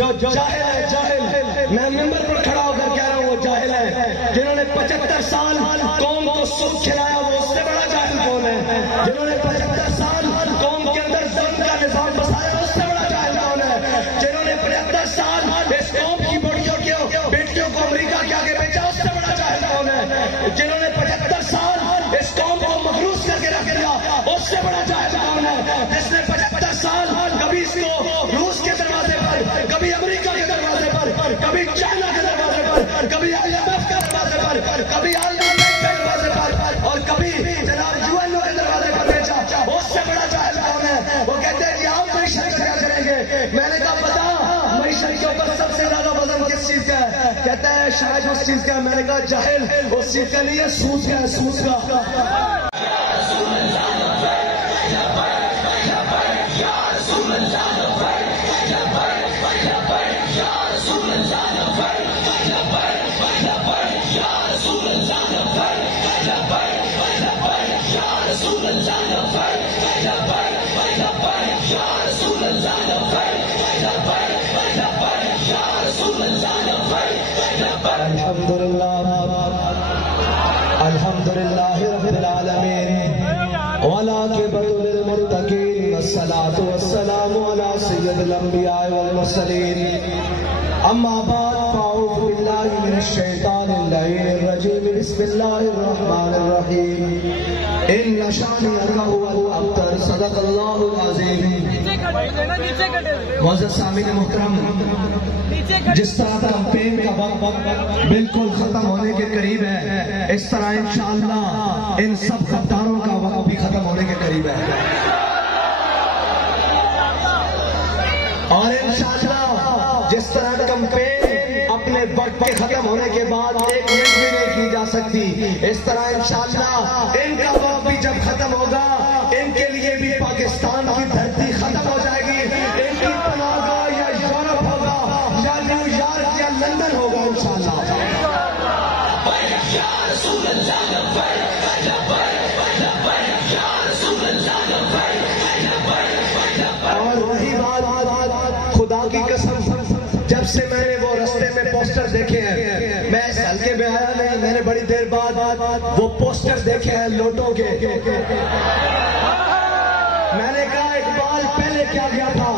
جو جاہل ہے جاہل، میں ممبر پر کھڑا ہو کر کہہ رہا ہوں وہ جاہل ہے. جنہوں نے 75 سال قوم کو سود کھلایا وہ اس سے بڑا جاہل کون ہے؟ جنہوں نے 75 سال قوم کے اندر ظلم کا نظام بسایا اس سے بڑا جاہل کون ہے؟ جنہوں نے 75 سال اس قوم کی بیٹیوں کو امریکہ کے آگے بیچا اس سے بڑا جاہل کون ہے؟ جنہوں نے 75 سال اس قوم کو مخلوص کر کے رکھ دیا اس سے بڑا جاہل کون ہے؟ جس نے 75 سال کبھی اس کو روس کے دروازے پر، کبھی امریکہ کے دروازے پر، کبھی چائنا کے دروازے پر، کبھی IMF کے دروازے پر، کبھی IMF کے دروازے پر، اور کبھی جناب UNO کے دروازے پر بیچا اس سے بڑا جاہل کون ہے؟ وہ کہتے ہیں کہ آپ معیشت کیا کریں گے؟ میں نے کہا پتا معیشت کے اوپر سب سے زیادہ وزن کس چیز کا ہے؟ کہتا ہے شاید اس چیز کا ہے. میں نے کہا جاہل اس چیز کا نہیں ہے، سود کا ہے، سود کا. الحمدللہ رب العالمین والعاقبۃ للمتقین والصلاة والسلام علی سید الانبیاء والمرسلین. اما بعد فاعوذ باللہ من الشیطان اللعین الرجیم. بسم اللہ الرحمن الرحیم. ان شانئک هو الابتر. صدق اللہ العظیم. معزز سامعین محترم، جس طرح کمپین کا وقت بالکل ختم ہونے کے قریب ہے، اس طرح انشاءاللہ ان سب غداروں کا وقت بھی ختم ہونے کے قریب ہے. اور انشاءاللہ جس طرح کمپین اپنے وقت کے ختم ہونے کے بعد 1 منٹ بھی نہیں کی جا سکتی، اس طرح انشاءاللہ ان کا وقت بھی جب ختم ہوگا ان کے لیے بھی پاکستان کی دھرتی ختم ہو جائے گی. ان کی پناہ گاہ یا یورپ ہوگا یا نیو یارک یا لندن ہوگا انشاءاللہ. اور وہی بات خدا کی قسم، جب سے میں نے وہ رستے میں پوسٹر دیکھے ہیں، میں اس حلقے میں آیا نہیں، میں نے بڑی دیر بعد وہ پوسٹر دیکھے ہیں لوٹوں کے. میں نے کہا اقبال پہلے کیا گیا تھا؟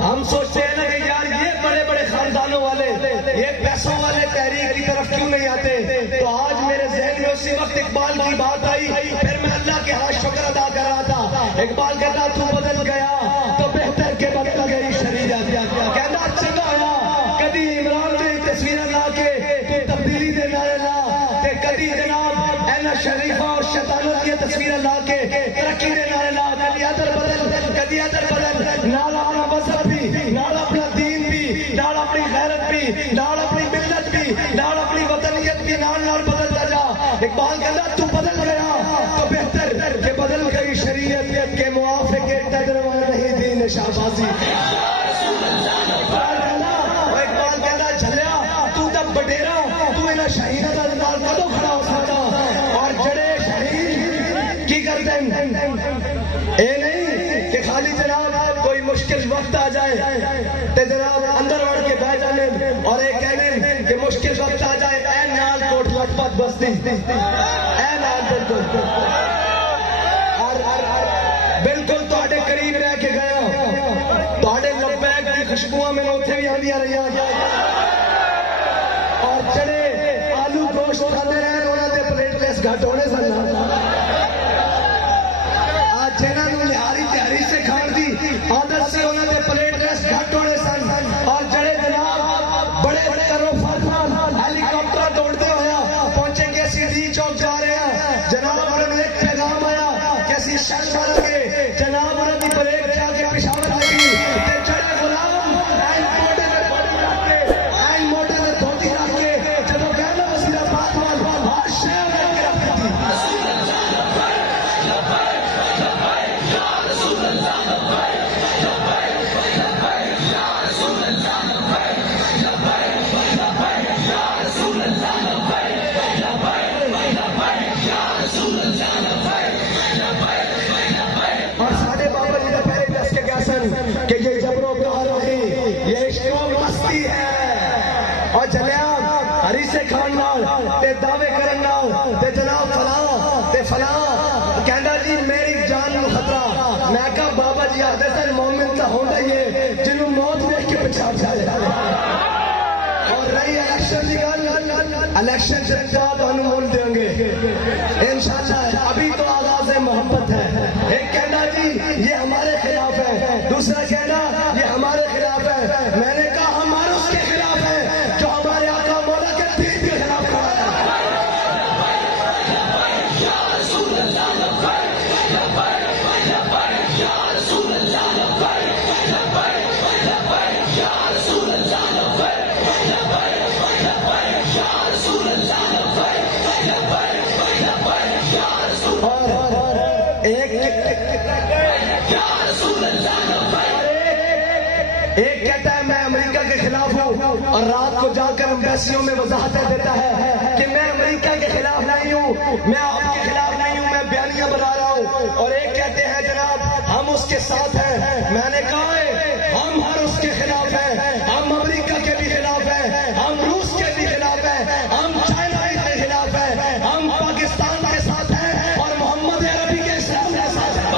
ہم سوچتے ہیں نا کہ یار یہ بڑے بڑے خاندانوں والے، یہ پیسوں والے تحریک کی طرف کیوں نہیں آتے؟ تو آج میرے ذہن میں اسی وقت اقبال کی بات آئی، پھر میں اللہ کے ہاں شکر ادا کر رہا تھا. اقبال کہتا تو بدل گیا تو بہتر کے بدل گئی شریعت. کہنا چنگا ہوا کدی عمران کی تصویر لا کے تو تبدیلی دے نعرے لا، تے کدی جناب اینا شریفہ اور شیطانوں کی تصویر لا کے ترقی دے نعرے لا. کدی ادر بدل نال اپنا مذہب بھی، نال اپنا دین بھی، نال اپنی غیرت بھی، نال اپنی ملت بھی، نال اپنی وطنیت بھی نال بدلتا جا. اقبال کہتا تو بدل گیا تو بہتر کہ بدل گئی شریعت کے موافق تجربہ نہیں دین شہبازی. اقبال کہتا چلیا تو تب بٹیرا تو انہیں شہیدہ کا نال کدو کھڑا ہو سکتا. اور جڑے شہید کی کرتے اے نہیں کہ خالی جناب کوئی مشکل وقت آ جائے تے جناب اندر وڑ کے بیٹھ جانے اور ایک کہنے کہ مشکل وقت آ جائے اے نال کوٹ لکھپت بستی، اے نال بالکل بالکل تواڈے قریب رہ کے گیا، تواڈے لبیک کی خوشبوئیں میں اوتھے بھی آندیاں رہیاں. اور جڑے آلو گوشت کھاتے رہے انہاں دے پلیٹ لیس گھٹ ہونے سن. جنہوں نے لہاری تہاری سے کھان دی عادت سے انہوں نے پلیٹ ریس گھٹ ہونے سن. اور جڑے جناب بڑے بڑے روفان ہیلی کاپٹر دوڑتے ہویا پہنچے کہ اسی ڈی چوک جا رہے ہیں، جناب انہوں نے ایک پیغام آیا کہ اسی شخص مارا گے، جناب انہوں نے پلیٹ جا کے پشاور لگی تے جڑے غلام این موٹے دے دھوتی رکھ کے جدو کہنا وزیر آباد وال ہر شہر میں رکھتی تھی. کہ یہ جبر و قہر نہیں، یہ عشق و مستی اور جناب ہریسے کھان نال تے دعوے کرن نال تے جناب فلاں تے فلاں کہندا جی میری جان نو خطرہ. میں کہا بابا جی آخر سن مومن تو ہوندا ہی ہے جنوں موت دیکھ کے پچھاڑ جائے. اور رہی الیکشن کی گل, الیکشن سے تمہیں مول دیں گے انشاءاللہ. ابھی تو آغاز محبت ہے. ایک کہنا جی یہ ہمارے خلاف ہے, دوسرا کہنا یہ ہمارے خلاف ہے. میں نے کہا ہمارے اس کے خلاف ہے جو ہمارے آقا مولا کے دین کے خلاف کھڑا ہے. ایک کہتا ہے میں امریکہ کے خلاف ہوں اور رات کو جا کر امبیسیوں میں وضاحتیں دیتا ہے کہ میں امریکہ کے خلاف نہیں ہوں, میں آپ کے خلاف نہیں ہوں, میں بیانیاں بنا رہا ہوں. اور ایک کہتے ہیں جناب ہم اس کے ساتھ ہیں. میں نے کہا ہے ہم ہر اس کے خلاف ہیں, ہم امریکہ کے بھی خلاف ہیں, ہم روس کے بھی خلاف ہیں, ہم چائنا کے خلاف ہیں, ہم پاکستان کے ساتھ ہیں اور محمد عربی کے اسلام کے ساتھ ہیں.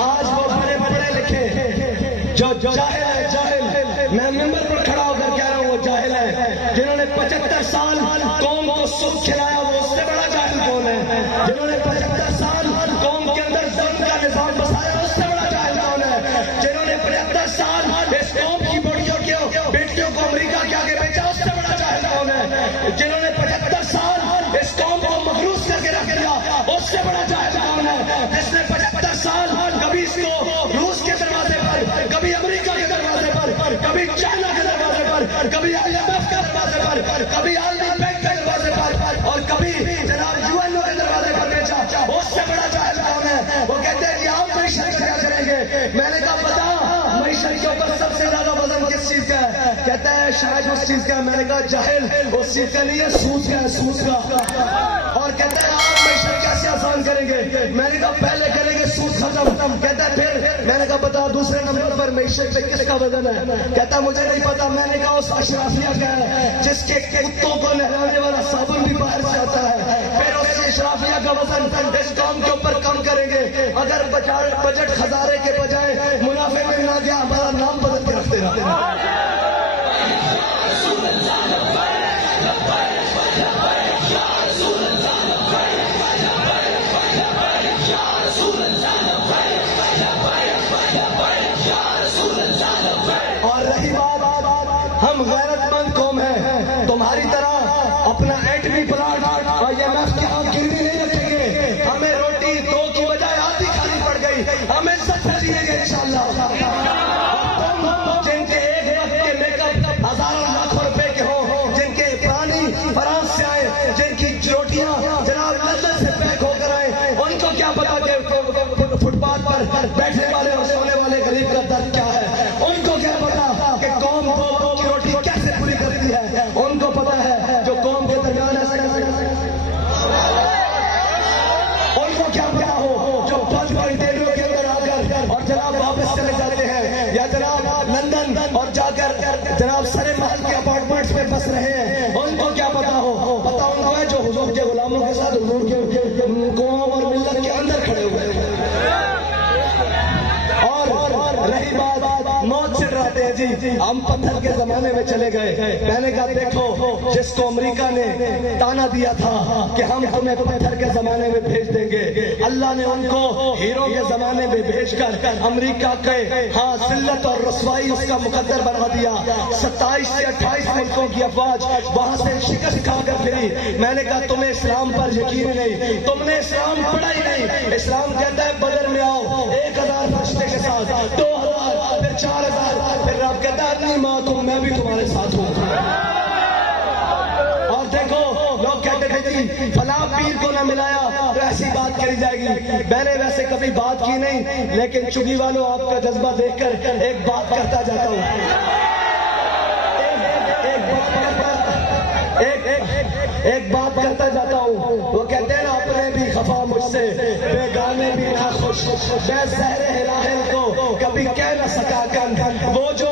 آج وہ بڑے بڑے لکھے جو جاہل ہے, جاہل, میں ممبر پر کھڑا ہو کر کہہ رہا ہوں وہ جاہل ہے جنہوں نے 75 سال قوم کو سود کھلایا, وہ اس سے بڑا جاہل کون ہے؟ جنہوں نے 75 سال قوم کے اندر ظلم کا نظام بسایا, اس سے بڑا جاہل کون ہے؟ جنہوں نے 75 سال اس قوم کی بیٹیوں کو امریکہ کے آگے بیچا, اس سے بڑا جاہل کون ہے؟ جنہوں نے 75 سال اس قوم کو مخلوص کر کے رکھ دیا, اس سے بڑا جاہل کون ہے؟ جس نے 75 سال کبھی اس کو روس کے دروازے پر, کبھی امریکہ کے دروازے پر, کبھی چائنا کے دروازے پر, کبھی IMF کے دروازے پر, کبھی عالمی بینک کے دروازے پر, اور کبھی جناب UNO کے دروازے پر بیچا, اس سے بڑا جاہل کون ہے؟ وہ کہتے ہیں کہ آپ معیشت کیا کریں گے؟ میں نے کہا بتا معیشت کے اوپر سب سے زیادہ وزن کس چیز کا ہے؟ کہتا ہے شاید اس چیز کا ہے. میں نے کہا جاہل اس چیز کا نہیں ہے, سود کا ہے, سود کا. اور کہتا ہے آپ معیشت کیسے آسان کریں گے؟ میں نے کہا پہلے کریں گے سود ختم. کہتا ہے پھر, میں نے کہا بتا دوسرے نمبر پر معیشت پہ کس کا وزن ہے؟ کہتا مجھے نہیں پتا. میں نے کہا اس اشرافیہ کا ہے جس کے کتوں کو نہلانے والا صابن بھی باہر سے آتا ہے. پھر اس اشرافیہ کا وزن اس قوم کے اوپر کم کریں گے. اگر بجٹ خزارے کے بجائے منافع میں نہ گیا, ہمارا نام بدل کے رکھتے رہتے. اور رہی بات, ہم غیرت مند قوم ہیں, تمہاری طرح اپنا ایٹمی پلانٹ اور IMF کے ہاں گروی نہیں رکھیں گے. ہمیں روٹی 2 کی بجائے آدھی کھانی پڑ گئی, ہمیں سب دیے گے انشاءاللہ. جن کے ایک وقت کے میک اپ ہزاروں لاکھوں روپے کے ہوں, جن کے پانی فرانس سے آئے, جن کی روٹیاں جناب لندن سے پیک ہو کر آئے, ان کو کیا پتا کہ فٹ پاتھ پر بیٹھنے والے اور سونے والے غریب کا درد کیا ہے؟ ان کو کیا پتا کہ قوم کی روٹی کیسے پوری کرتی ہے؟ ان کو پتا ہے جو قوم کے درمیان ہے. ان کو کیا پتا ہو جو 5 بڑی دیگوں کے اندر آ کر اور جناب واپس چلے جاتے ہیں, یا جناب لندن اور جا کر جناب سرے محل کے اپارٹمنٹس میں بس رہے ہیں. ان کو کیا پتا ہو؟ پتا ان کو ہے جو حضور کے غلاموں کے ساتھ حضور کے قوم اور ملت کے اندر کھڑے ہوئے ہیں. اور رہی بات موت سے ڈراتے ہیں جی, ہم پتھر کے زمانے میں چلے گئے. میں نے کہا دیکھو جس کو امریکہ نے تانا دیا تھا کہ ہم تمہیں پتھر کے زمانے میں بھیج دیں گے, اللہ نے ان کو ہیرو کے زمانے میں بھیج کر امریکہ کے ہاں ذلت اور رسوائی اس کا مقدر بنا دیا. 27 سے 28 ملکوں کی افواج وہاں سے شکست کھا کر پھری. میں نے کہا تمہیں اسلام پر یقین نہیں, تم نے اسلام پڑھا ہی نہیں. اسلام کہتا ہے بدر میں آؤ 1000 فرشتے کے ساتھ, 2000, پھر 4000, پھر رب کہتا ہے نہیں ماں تم, میں بھی تمہارے ساتھ ہوں. اور دیکھو لوگ کہتے تھے جی فلاں پیر کو نہ ملایا تو ایسی بات کری جائے گی. میں نے ویسے کبھی بات کی نہیں, لیکن چگی والوں آپ کا جذبہ دیکھ کر ایک بات کرتا جاتا ہوں. ایک بات کرتا جاتا ہوں. وہ کہتے ہیں نا اپنے بھی خفا مجھ سے, بیگانے بھی نہ خوش, بے زہر ہلاہل کو کبھی کہہ نہ سکا کن. وہ جو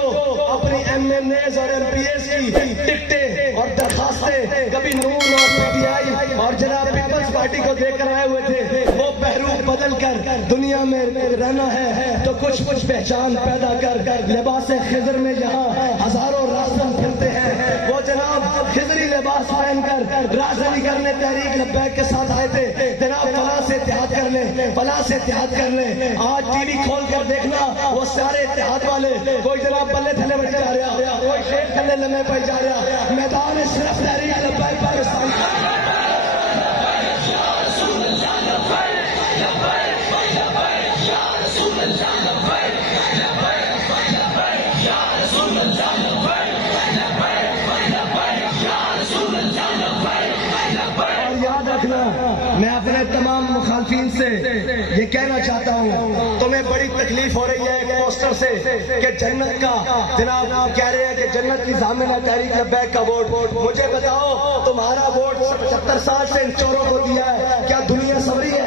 اپنی MNAs اور MPAs کی ٹکٹیں اور درخواستیں کبھی نون اور PTI اور جناب پیپلز پارٹی کو دے کر آئے ہوئے تھے، وہ بہروپ بدل کر دنیا میں رہنا ہے تو کچھ پہچان پیدا کر لباس خضر میں یہاں ہزاروں راستن پھرتے ہیں. وہ جناب خضری لباس پہن کر رازنی کرنے تحریک لبیک کے ساتھ آئے تھے، جناب فلاں سے اتحاد کر لیں، فلاں سے اتحاد کر لیں. آج ٹی وی کھول کر دیکھنا، وہ سارے اتحاد والے کوئی جناب بلے تھلے بڑھ جا رہا، کوئی شیر تھلے لمحے پہ جا رہا. میدان صرف تحریک لبیک پاکستان میں اپنے تمام مخالفین سے یہ کہنا چاہتا ہوں، تمہیں بڑی تکلیف ہو رہی ہے ایک پوسٹر سے کہ جنت کا جناب کہہ رہے ہیں کہ جنت کی ضامن ہے تحریک لبیک کا ووٹ. مجھے بتاؤ تمہارا ووٹ 75 سال سے ان چوروں کو دیا ہے، کیا دنیا سنوری ہے؟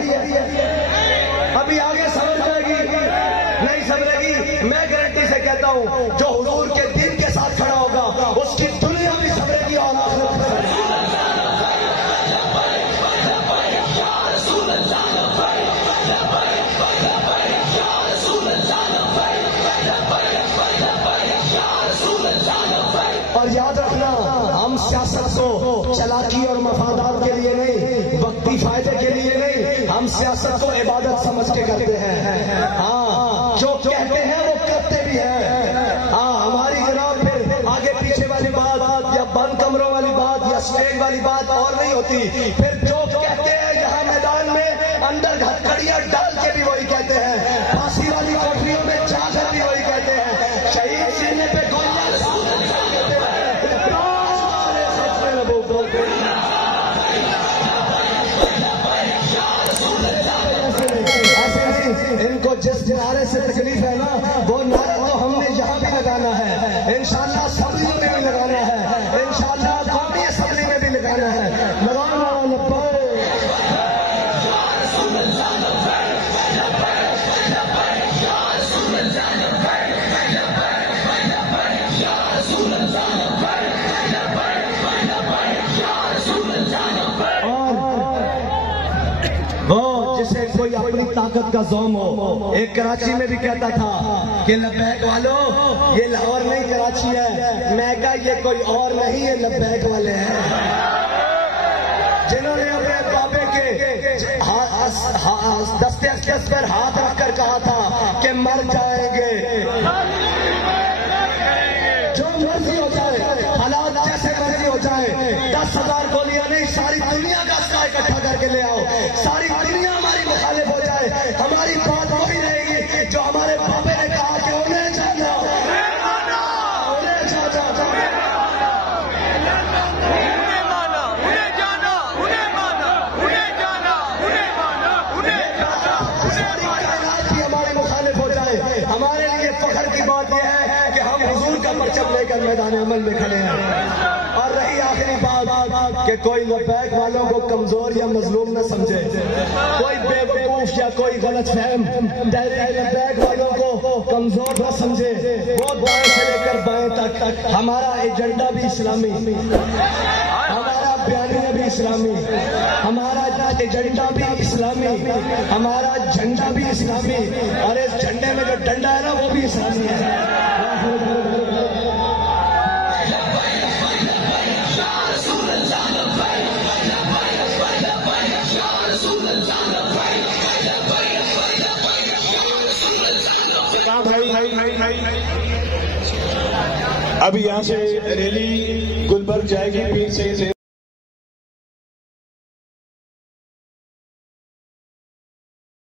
ابھی آگے سنور جائے گی؟ نہیں سنورے گی. میں گارنٹی سے کہتا ہوں جو حضور کے دین کے ساتھ کھڑا ہوگا اس کی دنیا بھی سنورے گی اور آخرت بھی سنورے گی. اور یاد رکھنا، ہم سیاست کو چلاکی اور مفادات کے لیے نہیں، وقتی فائدے کے لیے نہیں، ہم سیاست کو عبادت سمجھ کے کرتے ہیں. ہاں جو کہتے ہیں وہ کرتے بھی ہیں. ہاں ہماری جناب پھر آگے پیچھے والی بات یا بند کمروں والی بات یا اسٹیج والی بات اور نہیں ہوتی. پھر جو کہتے ہیں یہاں میدان میں اندر ہتھکڑیاں ڈال کے بھی وہی کہتے ہیں، پھانسی والی کوٹریوں میں جا کر بھی وہی کہتے ہیں، شہید سینے پہ گولیاں ان کو جس نعرے سے تکلیف ہے نا، وہ نعرہ تو ہم نے یہاں بھی لگانا ہے، انشاءاللہ اسمبلیوں میں بھی لگانا ہے، انشاءاللہ قومی اسمبلی میں بھی لگانا ہے. جسے کوئی اپنی طاقت کا زوم ہو، ایک کراچی میں بھی کہتا تھا کہ لبیک والوں یہ لاہور نہیں کراچی ہے. میں کہا یہ کوئی اور نہیں، یہ لبیک والے ہیں جنہوں نے اپنے بابے کے دستے اقدس پر ہاتھ رکھ کر کہا تھا کہ مر جائیں گے، جو مرضی ہو جائے، حالات جیسے مرضی ہو جائے، 10,000 گولیاں نہیں، ساری دنیا کا اسلحہ اکٹھا کر کے لے آؤ، ساری دنیا ہماری مخالف ہو جائے، ہماری بات وہی رہے گی جو ہمارے بابے نے کہا کہ انہیں جانا، انہیں ہمارے مخالف ہو جائے. ہمارے لیے فخر کی بات یہ ہے کہ ہم حضور کا پرچم لے کر میدان عمل میں کھڑے ہیں. اور رہی آخری بات کہ کوئی لبیک والوں کو کمزور یا مظلوم نہ سمجھے، کوئی بے وقوف یا کوئی غلط فہم لبیک والوں کو کمزور نہ سمجھے. وہ دائیں سے لے کر بائیں تک ہمارا ایجنڈا بھی اسلامی، ہمارا بیانیہ بھی اسلامی، ہمارا ایجنڈا بھی اسلامی، ہمارا جھنڈا بھی اسلامی، اور اس جھنڈے میں جو ڈنڈا ہے نا وہ بھی اسلامی ہے. ابھی یہاں سے ریلی گلبرگ جائے گی، پھر سے